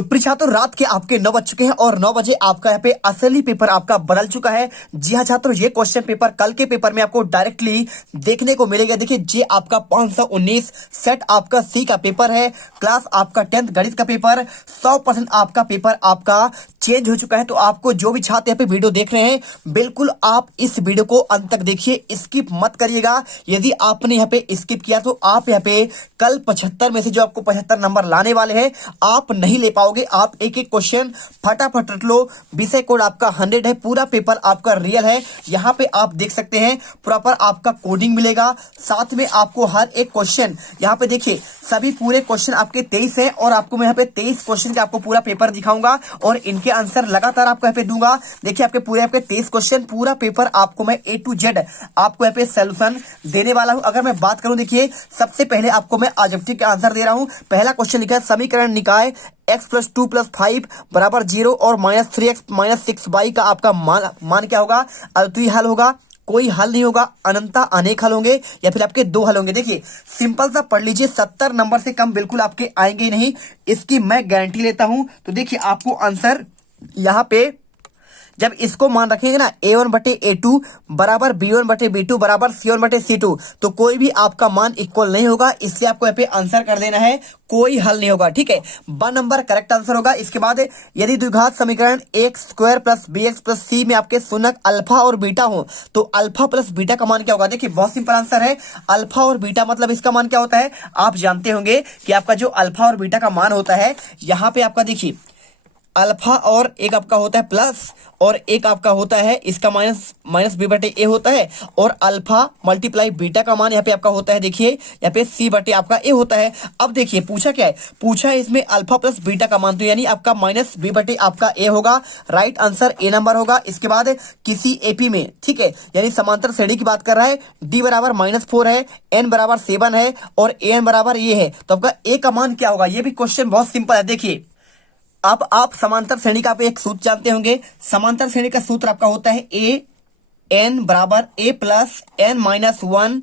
तो प्रिय छात्रों, रात के आपके 9 बज चुके हैं और 9 बजे आपका यहाँ पे असली पेपर आपका बदल चुका है। जी हाँ छात्रों, ये क्वेश्चन पेपर कल के पेपर में आपको डायरेक्टली देखने को मिलेगा। देखिए, ये आपका 519 सेट आपका सी का पेपर है, क्लास आपका 10th गणित का पेपर, 100% आपका पेपर आपका चेंज हो चुका है। तो आपको जो भी छात्र यहाँ पे वीडियो देख रहे हैं, बिल्कुल आप इस वीडियो को अंत तक देखिए, स्किप मत करिएगा। यदि आपने यहाँ पे स्किप किया तो आप यहाँ पे कल 75 में से जो आपको 75 नंबर लाने वाले हैं, आप नहीं ले पाओगे। आप एक एक क्वेश्चन फटाफट रट लो। विषय कोड आपका 100 है, पूरा पेपर आपका रियल है। यहाँ पे आप देख सकते हैं प्रॉपर आपका कोडिंग मिलेगा, साथ में आपको हर एक क्वेश्चन यहाँ पे देखिए, सभी पूरे क्वेश्चन आपके 23 हैं और आपको मैं यहाँ पे 23 क्वेश्चन के आपको पूरा पेपर दिखाऊंगा और इनके आंसर लगातार आपको यहाँ पे दूंगा। देखिए, आपके पूरे आपके 23 क्वेश्चन, पूरा पेपर आपको मैं A to Z आपको यहाँ पे सोल्यूशन देने वाला हूं। अगर मैं बात करूं, देखिए सबसे पहले आपको मैं ऑब्जेक्टिव का आंसर दे रहा हूं। पहला क्वेश्चन लिखा है, समीकरण निकाय x + 2 + 5 = 0 और -3x - 6y का आपका मान क्या होगा? अद्वितीय हल होगा, कोई हल नहीं होगा, अनंता अनेक हल होंगे या फिर आपके 2 हल होंगे। देखिए सिंपल सा पढ़ लीजिए, 70 नंबर से कम बिल्कुल आपके आएंगे ही नहीं, इसकी मैं गारंटी लेता हूं। तो देखिए, आपको आंसर यहाँ पे जब इसको मान रखेंगे ना, A1/A2 = B1/B2 = C1/C2, तो कोई भी आपका मान इक्वल नहीं होगा, इसलिए आपको यहाँ पे आंसर कर देना है, कोई हल नहीं होगा। ठीक है, ब नंबर करेक्ट आंसर होगा। इसके बाद यदि द्विघात समीकरण x² + bx + c में आपके शून्यक अल्फा और बीटा हो, तो अल्फा + बीटा का मान क्या होगा? देखिए बहुत सिंपल आंसर है, अल्फा और बीटा मतलब इसका मान क्या होता है? आप जानते होंगे कि आपका जो अल्फा और बीटा का मान होता है, यहाँ पे आपका देखिए अल्फा और एक आपका होता है प्लस और एक आपका होता है इसका माइनस b/a होता है, और अल्फा × बीटा का मान यहाँ पे आपका होता है, देखिए यहाँ पे c/a आपका a होता है। अब देखिए पूछा क्या है, पूछा है इसमें अल्फा + बीटा का मान, तो यानी आपका -b/a आपका a होगा, राइट आंसर A नंबर होगा। इसके बाद किसी एपी में, ठीक है, यानी समांतर श्रेणी की बात कर रहा है, d = -4 है, n = 7 है और an = ये है, तो आपका a का मान क्या होगा? ये भी क्वेश्चन बहुत सिंपल है। देखिए, अब आप समांतर श्रेणी का आप एक सूत्र जानते होंगे, समांतर श्रेणी का सूत्र आपका होता है an = a + n - 1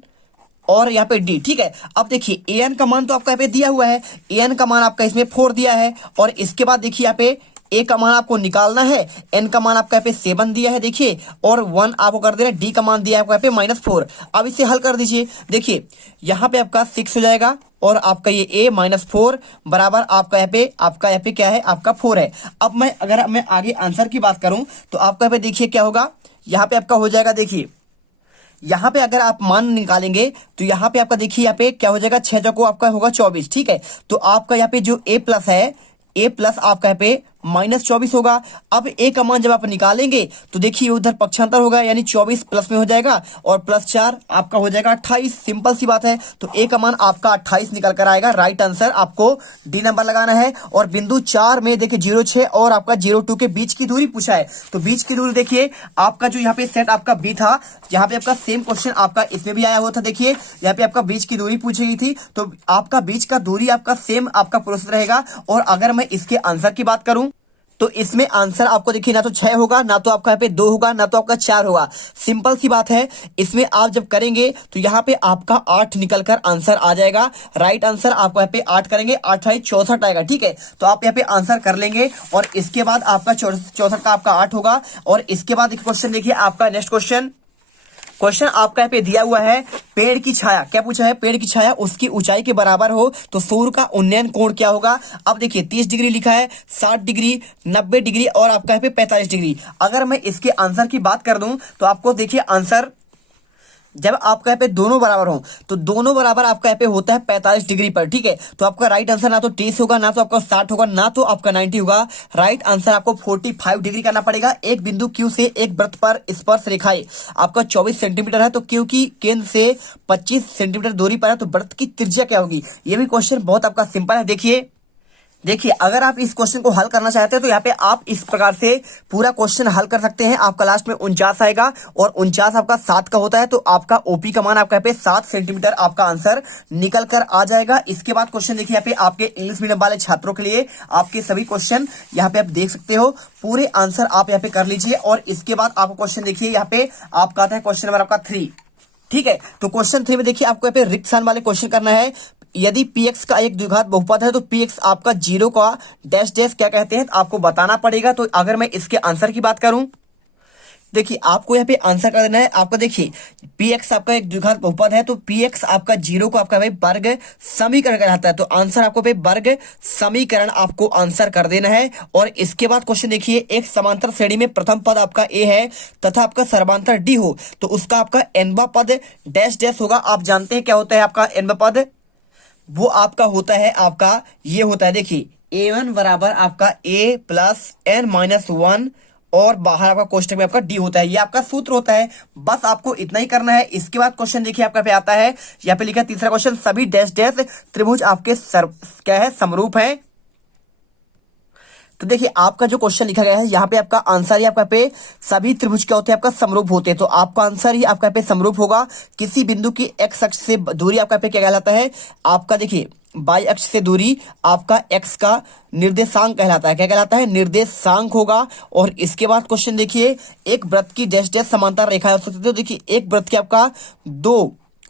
और यहाँ पे d। ठीक है, अब देखिए an का मान तो आपका यहाँ पे दिया हुआ है, an का मान आपका इसमें 4 दिया है, और इसके बाद देखिए यहाँ पे a का मान आपको निकालना है, n का मान आपका यहाँ पे 7 दिया है, देखिए, और 1 आपको कर देना, d का मान दिया है आपको यहाँ पे -4। अब इसे हल कर दीजिए, देखिए यहाँ पे आपका 6 हो जाएगा और आपका ये a -4 बराबर आपका यहाँ पे क्या है? आपका 4 है। अब अगर मैं आगे आंसर की बात करूं, तो आपका यहाँ पे देखिए क्या होगा, यहाँ पे आपका हो जाएगा, देखिए यहाँ पे अगर आप मान निकालेंगे तो यहाँ पे आपका देखिए यहाँ पे क्या हो जाएगा, 6 चौको आपका होगा 24। ठीक है, तो आपका यहाँ पे जो a+ है, a+ आपका यहाँ पे -24 होगा। अब a का मान जब आप निकालेंगे तो देखिए उधर पक्षांतर होगा, यानी 24 प्लस में हो जाएगा और +4 आपका हो जाएगा 28। सिंपल सी बात है, तो a का मान आपका 28 निकल कर आएगा। राइट आंसर आपको D नंबर लगाना है। और बिंदु 4 में देखिए 0,6 और आपका 0,2 के बीच की दूरी पूछा है, तो बीच की दूरी देखिए आपका जो यहाँ पे सेट आपका B था, यहाँ पे आपका सेम क्वेश्चन आपका इसमें भी आया हुआ था। देखिए यहाँ पे आपका बीच की दूरी पूछी गई थी, तो आपका बीच का दूरी आपका सेम आपका प्रोसेस रहेगा। और अगर मैं इसके आंसर की बात करूं, तो इसमें आंसर आपको देखिए ना तो 6 होगा, ना तो आपका यहाँ पे 2 होगा, ना तो आपका 4 होगा। सिंपल सी बात है, इसमें आप जब करेंगे तो यहाँ पे आपका 8 निकल कर आंसर आ जाएगा। राइट आंसर आपको यहाँ पे 8 करेंगे, 8 × 64 आएगा। ठीक है, तो आप यहाँ पे आंसर कर लेंगे और इसके बाद आपका 64 का आपका 8 होगा। और इसके बाद एक क्वेश्चन देखिए, आपका नेक्स्ट क्वेश्चन आपका यहाँ पे दिया हुआ है, पेड़ की छाया, क्या पूछा है? पेड़ की छाया उसकी ऊंचाई के बराबर हो तो सूर्य का उन्नयन कोण क्या होगा? अब देखिए 30 डिग्री लिखा है, 60 डिग्री, 90 डिग्री और आपका यहाँ पे 45 डिग्री। अगर मैं इसके आंसर की बात कर दूं तो आपको देखिए आंसर, जब आपका यहाँ पे दोनों बराबर हो तो दोनों बराबर आपका यहाँ पे होता है 45 डिग्री पर। ठीक है, तो आपका राइट आंसर ना तो 30 होगा, ना तो आपका 60 होगा, ना तो आपका 90 होगा। राइट आंसर आपको 45 डिग्री करना पड़ेगा। एक बिंदु Q से एक वृत्त पर स्पर्श रेखाएं आपका 24 सेंटीमीटर है, तो Q की केंद्र से 25 सेंटीमीटर दूरी पर है, तो वृत्त की त्रिज्या क्या होगी? ये भी क्वेश्चन बहुत आपका सिंपल है। देखिए अगर आप इस क्वेश्चन को हल करना चाहते हैं तो यहाँ पे आप इस प्रकार से पूरा क्वेश्चन हल कर सकते हैं। आपका लास्ट में 49 आएगा और 49 आपका 7 का होता है, तो आपका ओपी का मान आपका यहाँ पे 7 सेंटीमीटर आपका आंसर निकल कर आ जाएगा। इसके बाद क्वेश्चन देखिए, यहाँ पे आपके इंग्लिश मीडियम वाले छात्रों के लिए आपके सभी क्वेश्चन यहाँ पे आप देख सकते हो, पूरे आंसर आप यहाँ पे कर लीजिए। और इसके बाद आपको क्वेश्चन देखिए, यहाँ पे आपका आता है क्वेश्चन नंबर आपका 3। ठीक है, तो क्वेश्चन 3 में देखिए आपको यहाँ पे रिक्त स्थान वाले क्वेश्चन करना है। यदि px का एक द्विघात बहुपद है तो px आपका 0 का डैश डैश क्या कहते हैं आपको बताना पड़ेगा। तो अगर मैं इसके आंसर की बात करूं, देखिए आपको यहाँ पे आंसर कर देना है। आपका देखिए px आपका एक द्विघात बहुपद है तो px आपका 0 को आपका भाई वर्ग समीकरण कहलाता है। तो आंसर आपको भाई वर्ग समीकरण आपको आंसर कर देना है। और इसके बाद क्वेश्चन देखिए, एक समांतर श्रेणी में प्रथम पद आपका a है तथा आपका सर्वांतर d हो तो उसका आपका nवा पद डैश डैश होगा। आप जानते हैं क्या होता है आपका nवा पद, वो आपका होता है आपका ये होता है, देखिए a1 बराबर आपका a प्लस n-1 और बाहर आपका कोष्टक में आपका डी होता है। ये आपका सूत्र होता है। बस आपको इतना ही करना है। इसके बाद क्वेश्चन देखिए आपका पे आता है, यहाँ पे लिखा है तीसरा क्वेश्चन, सभी डैश डैश त्रिभुज आपके क्या है समरूप है। तो देखिए आपका जो क्वेश्चन लिखा गया है यहाँ पे आपका आंसर ही आपका पे सभी त्रिभुज क्या होते हैं आपका समरूप होते हैं। तो आपका आंसर ही आपका पे समरूप होगा। किसी बिंदु की एक्स अक्ष से दूरी आपका पे क्या कहलाता है, आपका देखिए बाई अक्ष से दूरी आपका एक्स का निर्देशांक कहलाता है। क्या कहलाता है, निर्देशांक होगा। और इसके बाद क्वेश्चन देखिए, एक वृत्त की डैश डैश समांतर रेखाएं हो सकती है। तो देखिए एक वृत्त की आपका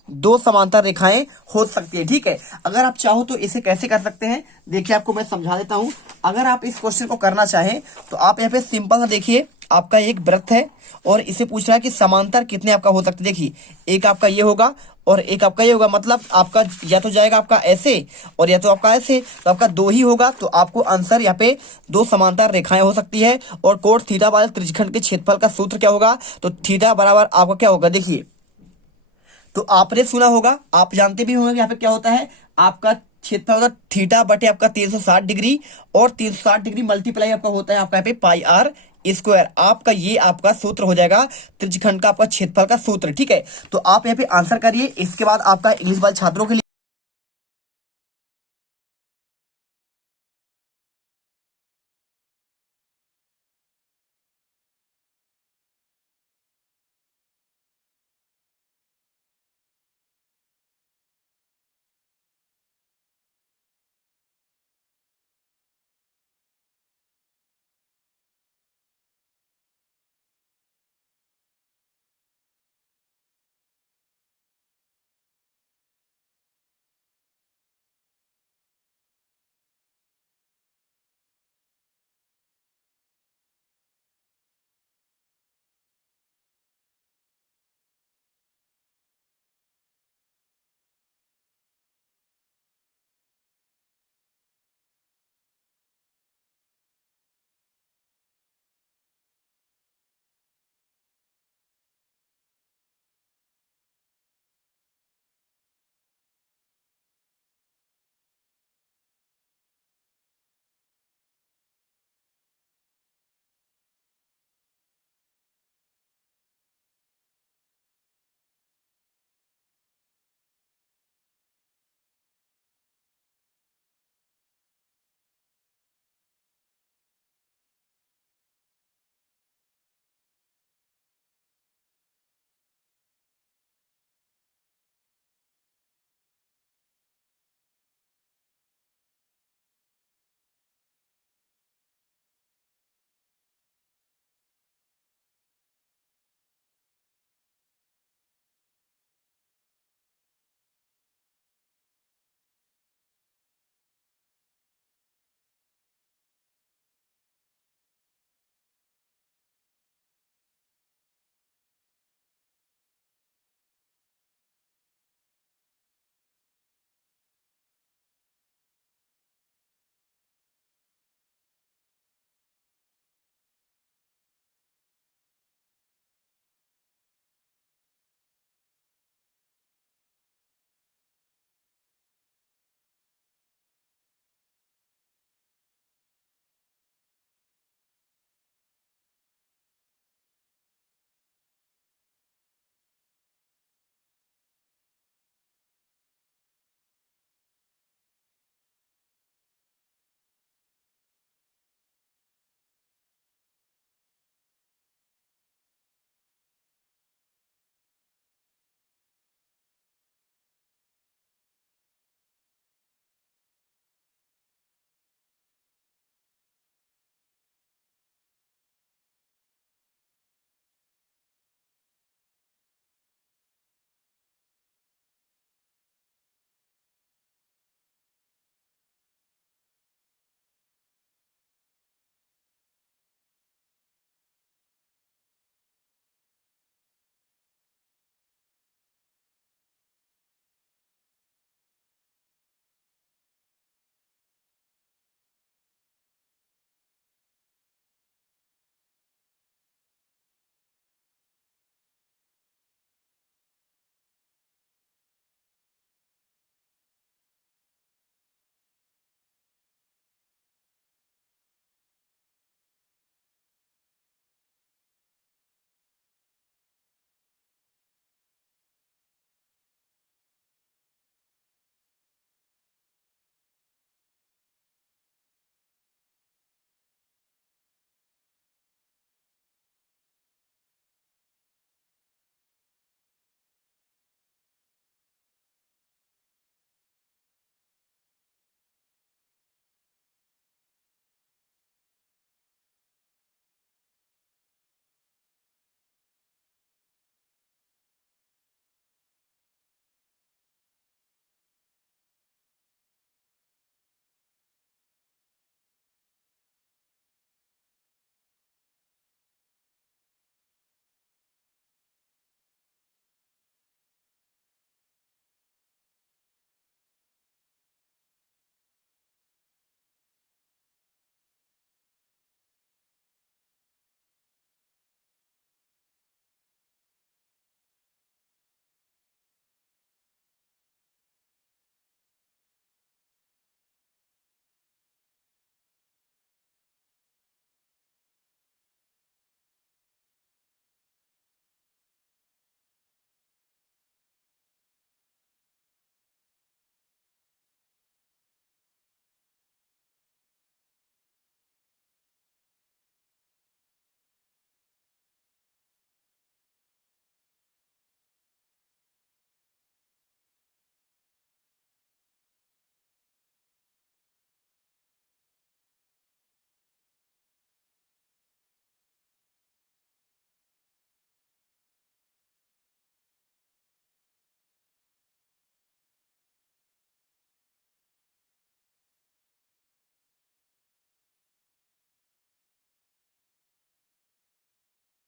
दो समांतर रेखाएं हो सकती है। ठीक है, अगर आप चाहो तो इसे कैसे कर सकते हैं, देखिए आपको मैं समझा देता हूं। अगर आप इस क्वेश्चन को करना चाहें तो आप यहाँ पे सिंपल सा देखिए, आपका एक वृत्त है और इसे पूछ रहा है कि समांतर कितने आपका हो सकते हैं। देखिए एक आपका ये होगा और एक आपका ये होगा, मतलब आपका या तो जाएगा आपका ऐसे और या तो आपका ऐसे, तो आपका दो ही होगा। तो आपको आंसर यहाँ पे दो समांतर रेखाएं हो सकती है। और कोण थीटा वाले त्रिज्यखंड के क्षेत्रफल का सूत्र क्या होगा, तो थीटा बराबर आपका क्या होगा, देखिए तो आपने सुना होगा, आप जानते भी होंगे यहाँ पे क्या होता है, आपका क्षेत्रफल होता है थीटा बटे आपका 360 डिग्री और 360 डिग्री मल्टीप्लाई आपका होता है आपका यहाँ पे पाई आर स्क्वायर। आपका ये आपका सूत्र हो जाएगा त्रिज्यखंड का आपका क्षेत्रफल का सूत्र। ठीक है, तो आप यहाँ पे आंसर करिए। इसके बाद आपका इंग्लिश वाले छात्रों के लिए